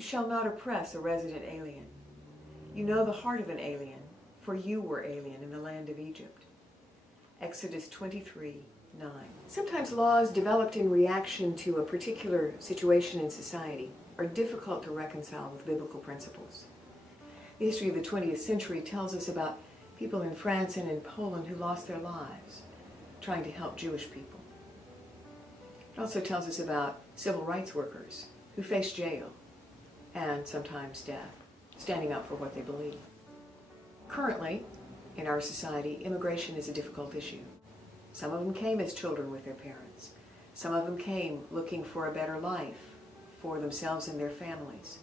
You shall not oppress a resident alien. You know the heart of an alien, for you were alien in the land of Egypt. Exodus 23:9. Sometimes laws developed in reaction to a particular situation in society are difficult to reconcile with biblical principles. The history of the 20th century tells us about people in France and in Poland who lost their lives trying to help Jewish people. It also tells us about civil rights workers who faced jail and sometimes death, standing up for what they believe. Currently, in our society, immigration is a difficult issue. Some of them came as children with their parents. Some of them came looking for a better life for themselves and their families.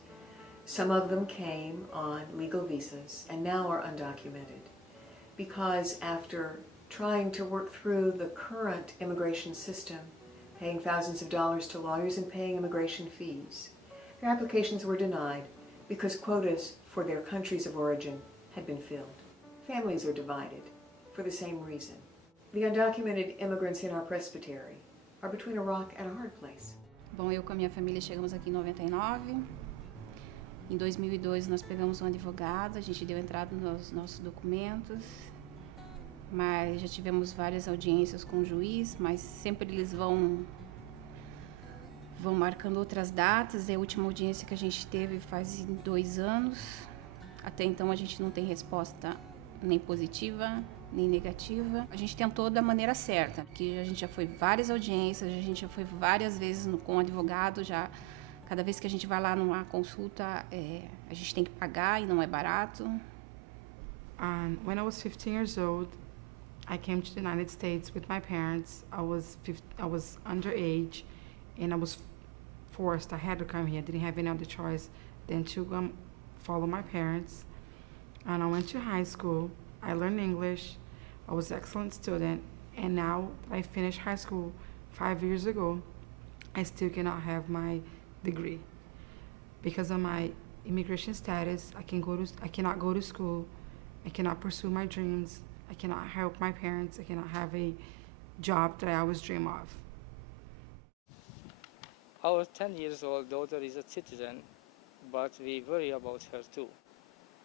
Some of them came on legal visas and now are undocumented because after trying to work through the current immigration system, paying thousands of dollars to lawyers and paying immigration fees, their applications were denied because quotas for their countries of origin had been filled. Families are divided for the same reason. The undocumented immigrants in our presbytery are between a rock and a hard place. Bom, eu com a minha família chegamos aqui em 99. Em 2002 nós pegamos um advogado, a gente deu entrada nos nossos documentos, mas já tivemos várias audiências com o juiz, mas sempre eles vão marcando outras datas. A última audiência que a gente teve faz 2 anos. Até então a gente não tem resposta nem positiva, nem negativa. A gente tentou da maneira certa, porque a gente já foi várias audiências, a gente já foi várias vezes com o advogado, já cada vez que a gente vai lá numa consulta, a gente tem que pagar e não é barato. When I was 15 years old, I came to the United States with my parents. I was underage, and I was forced. I had to come here. I didn't have any other choice than to follow my parents. And I went to high school. I learned English. I was an excellent student. And now I finished high school 5 years ago. I still cannot have my degree because of my immigration status. I cannot go to school. I cannot pursue my dreams. I cannot help my parents. I cannot have a job that I always dream of. Our 10-year-old daughter is a citizen, but we worry about her too.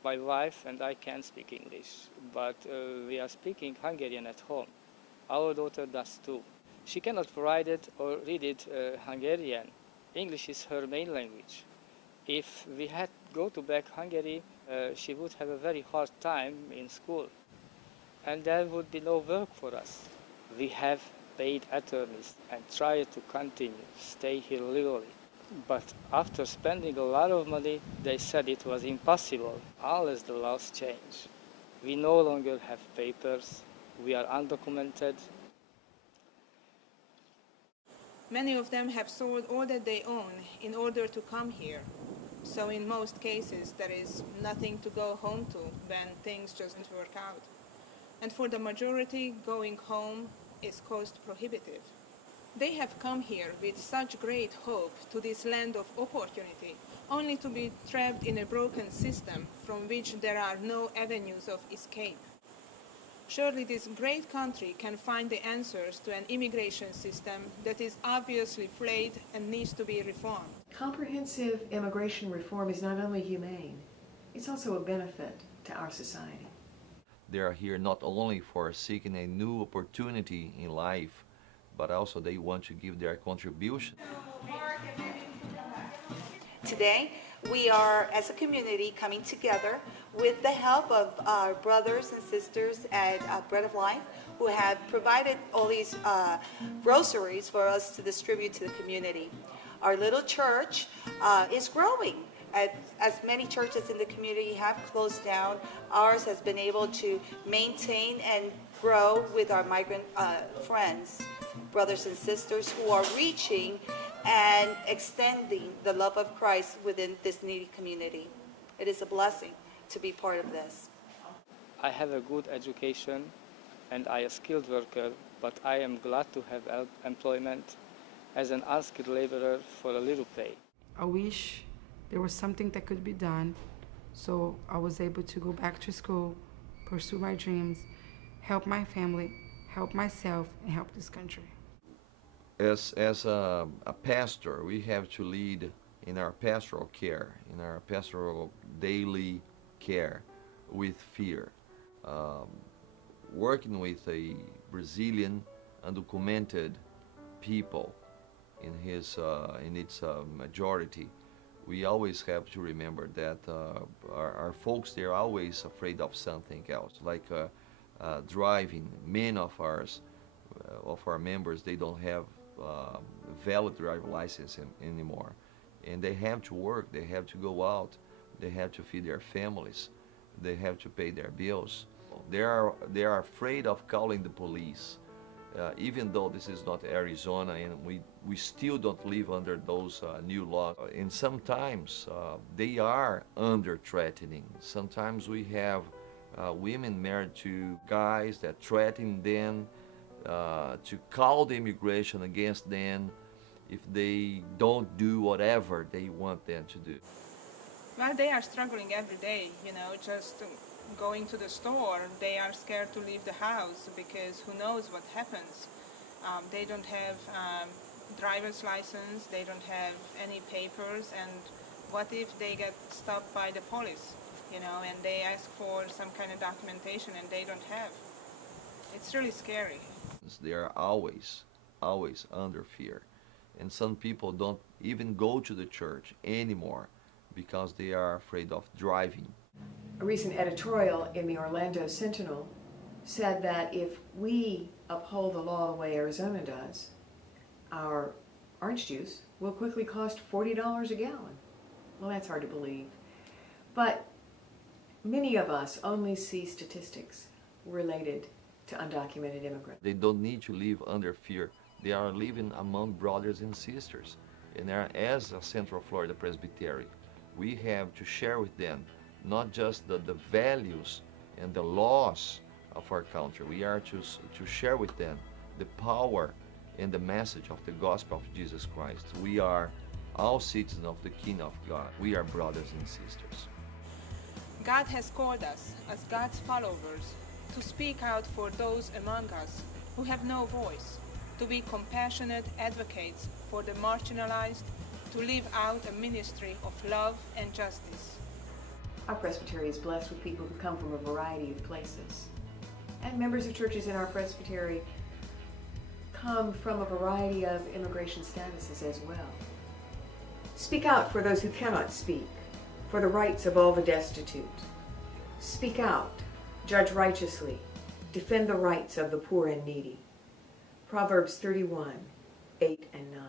My wife and I can speak English, but we are speaking Hungarian at home. Our daughter does too. She cannot write it or read it Hungarian. English is her main language. If we had go to back Hungary, she would have a very hard time in school, and there would be no work for us. We have paid attorneys and tried to continue, stay here legally. But after spending a lot of money, they said it was impossible unless the laws change. We no longer have papers, we are undocumented. Many of them have sold all that they own in order to come here. So in most cases, there is nothing to go home to when things just don't work out. And for the majority, going home is cost prohibitive. They have come here with such great hope to this land of opportunity, only to be trapped in a broken system from which there are no avenues of escape. Surely this great country can find the answers to an immigration system that is obviously flawed and needs to be reformed. Comprehensive immigration reform is not only humane, it's also a benefit to our society. They are here not only for seeking a new opportunity in life, but also they want to give their contribution. Today, we are, as a community, coming together with the help of our brothers and sisters at Bread of Life, who have provided all these groceries for us to distribute to the community. Our little church is growing. As many churches in the community have closed down, ours has been able to maintain and grow with our migrant friends, brothers and sisters who are reaching and extending the love of Christ within this needy community. It is a blessing to be part of this. I have a good education and I am a skilled worker, but I am glad to have employment as an unskilled laborer for a little pay. I wish there was something that could be done so I was able to go back to school, pursue my dreams, help my family, help myself, and help this country. As a pastor, we have to lead in our pastoral care, in our pastoral daily care with fear. Working with a Brazilian undocumented people in its majority, we always have to remember that our folks, they're always afraid of something else, like driving. Many of our members, they don't have valid driver license anymore, and they have to work, they have to go out, they have to feed their families, they have to pay their bills. They are afraid of calling the police, even though this is not Arizona and we still don't live under those new laws. And sometimes they are under threatening. Sometimes we have women married to guys that threaten them to call the immigration against them if they don't do whatever they want them to do. Well, they are struggling every day, just going to the store. They are scared to leave the house because who knows what happens. They don't have driver's license, they don't have any papers, and what if they get stopped by the police, and they ask for some kind of documentation and they don't have. It's really scary. They are always under fear. And some people don't even go to the church anymore because they are afraid of driving. A recent editorial in the Orlando Sentinel said that if we uphold the law the way Arizona does, our orange juice will quickly cost $40 a gallon. Well, that's hard to believe. But many of us only see statistics related to undocumented immigrants. They don't need to live under fear. They are living among brothers and sisters. And as a Central Florida Presbytery, we have to share with them not just the values and the laws of our country. We are to share with them the power and the message of the gospel of Jesus Christ. We are all citizens of the Kingdom of God. We are brothers and sisters. God has called us as God's followers to speak out for those among us who have no voice, to be compassionate advocates for the marginalized, to live out a ministry of love and justice. Our presbytery is blessed with people who come from a variety of places. And members of churches in our presbytery come from a variety of immigration statuses as well. Speak out for those who cannot speak, for the rights of all the destitute. Speak out, judge righteously, defend the rights of the poor and needy. Proverbs 31, 8 and 9.